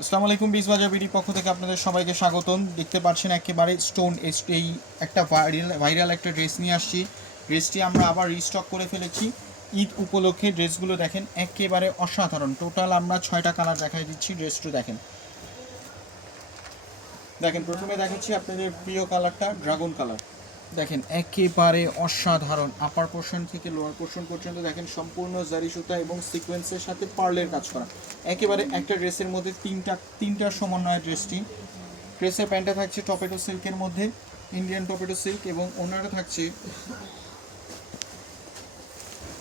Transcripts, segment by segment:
আসসালামু আলাইকুম বিশ বাজার বিডি পক্ষ থেকে আপনাদের সবাইকে স্বাগতম। দেখতে পাচ্ছেন একেবারে স্টোন এই একটা ভাইরাল ভাইরাল একটা ড্রেস নিয়ে আসছি। ড্রেসটি আমরা আবার রিস্টক করে ফেলেছি। ঈদ উপলক্ষে ড্রেসগুলো দেখেন, একেবারে অসাধারণ। টোটাল আমরা ছয়টা কালার দেখাই দিচ্ছি ড্রেসটি দেখেন। দেখেন, প্রথমে দেখাচ্ছি আপনাদের প্রিয় কালারটা ড্রাগন কালার দেখেন, একেবারে অসাধারণ আপার পোর্শন থেকে লোয়ার পোর্শন পর্যন্ত দেখেন, সম্পূর্ণ জারি সুতা এবং সিকোয়েন্সের সাথে পার্লের কাজ করা। একেবারে একটা ড্রেসের মধ্যে তিনটা তিনটার সমন্বয় ড্রেসটি। ড্রেসের প্যান্টটা থাকছে টপেটো সিল্কের মধ্যে ইন্ডিয়ান টপেটো সিল্ক এবং ওনাটা থাকছে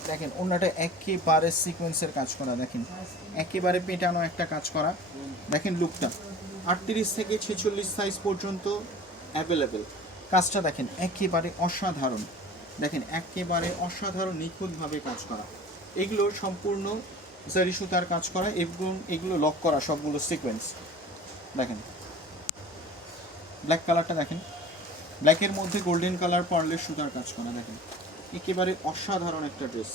দেখেন ওনাটা একেবারে সিকোয়েন্সের কাজ করা, দেখেন। একেবারে পেটানো একটা কাজ করা, দেখেন লুকটা আটত্রিশ থেকে ছেচল্লিশ সাইজ পর্যন্ত অ্যাভেলেবেল কাজটা দেখেন, একেবারে অসাধারণ। দেখেন, একেবারে অসাধারণ, নিখুঁতভাবে কাজ করা। এগুলো সম্পূর্ণ জারি সুতার কাজ করা এবং এগুলো লক করা সবগুলো সিকোয়েন্স দেখেন। ব্ল্যাক কালারটা দেখেন। ব্ল্যাকের মধ্যে গোল্ডেন কালার পার্লের সুতার কাজ করা, দেখেন। একেবারে অসাধারণ একটা ড্রেস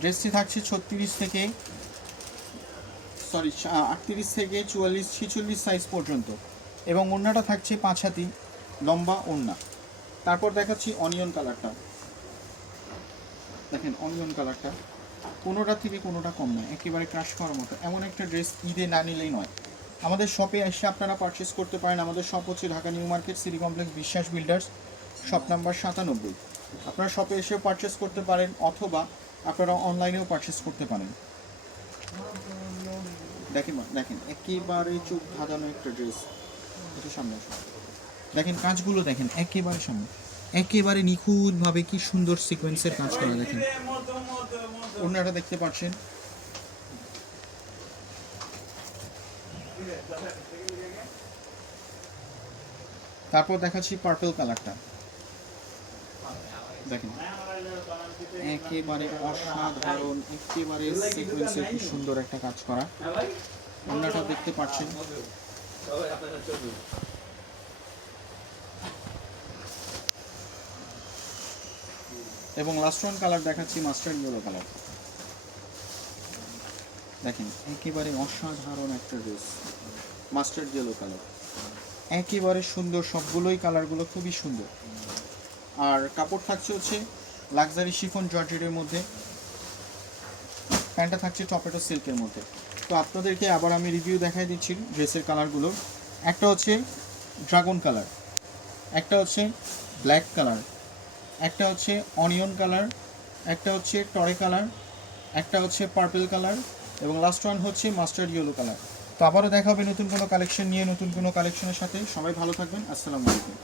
ড্রেসটি থাকছে ছত্রিশ থেকে সরি আটত্রিশ থেকে চুয়াল্লিশ, ছিচল্লিশ সাইজ পর্যন্ত। এবং ওড়নাটা থাকছে পাঁচ হাতি, লম্বা ওড়না। তারপর দেখাচ্ছি অনিয়ন কালারটা দেখেন অনিয়ন কালারটা কোনোটা থেকে কোনোটা কম নয়, একেবারে ক্রাশ করার মতো। এমন একটা ড্রেস ঈদে না নিলেই নয়। আমাদের শপে এসে আপনারা পারচেস করতে পারেন। আমাদের শপ হচ্ছে Dhaka new market, city complex, Biswas builders shop number সাতানব্বই। আপনারা শপে এসেও পারচেস করতে পারেন, অথবা আপনারা অনলাইনেও পারচেস করতে পারেন। দেখেন দেখেন, একেবারে চোখ ধাঁধানো একটা ড্রেস একটু সামনে দেখেন কাজগুলো দেখেন, একেবারে সামনে। একেবারে নিখুঁতভাবে কি সুন্দর সিকোয়েন্সের কাজ করা, দেখেন। ওনারা দেখতে পাচ্ছেন। তারপর দেখাচ্ছি পার্পল কালারটা দেখেন। একেবারে অসাধারণ, একেবারে সিকোয়েন্সের কি সুন্দর একটা কাজ করা। অন্যটা দেখতে পাচ্ছেন। এবং লাস্ট ওয়ান কালার দেখাচ্ছি মাস্টার্ড ইয়েলো কালার দেখেন, একেবারে অসাধারণ একটা ড্রেস মাস্টার্ড ইয়েলো কালার একেবারে সুন্দর, সবগুলোই কালারগুলো খুবই সুন্দর। আর কাপড় থাকছে হচ্ছে লাক্সারি শিফন জর্জেটের মধ্যে। প্যান্টটা থাকছে টপেটো সিল্কের মধ্যে। তো আপনাদেরকে আবার আমি রিভিউ দেখাই দিচ্ছি ড্রেসের কালারগুলোর একটা হচ্ছে ড্রাগন কালার একটা হচ্ছে ব্ল্যাক কালার একটা হচ্ছে অনিয়ন কালার একটা হচ্ছে টরে কালার একটা হচ্ছে পার্পল কালার এবং লাস্ট ওয়ান হচ্ছে মাস্টার্ড ইয়েলো কালার তো আবারও দেখা হবে নতুন কোনো কালেকশন নিয়ে, নতুন কোনো কালেকশনের সাথে। সবাই ভালো থাকবেন। আসসালামু আলাইকুম।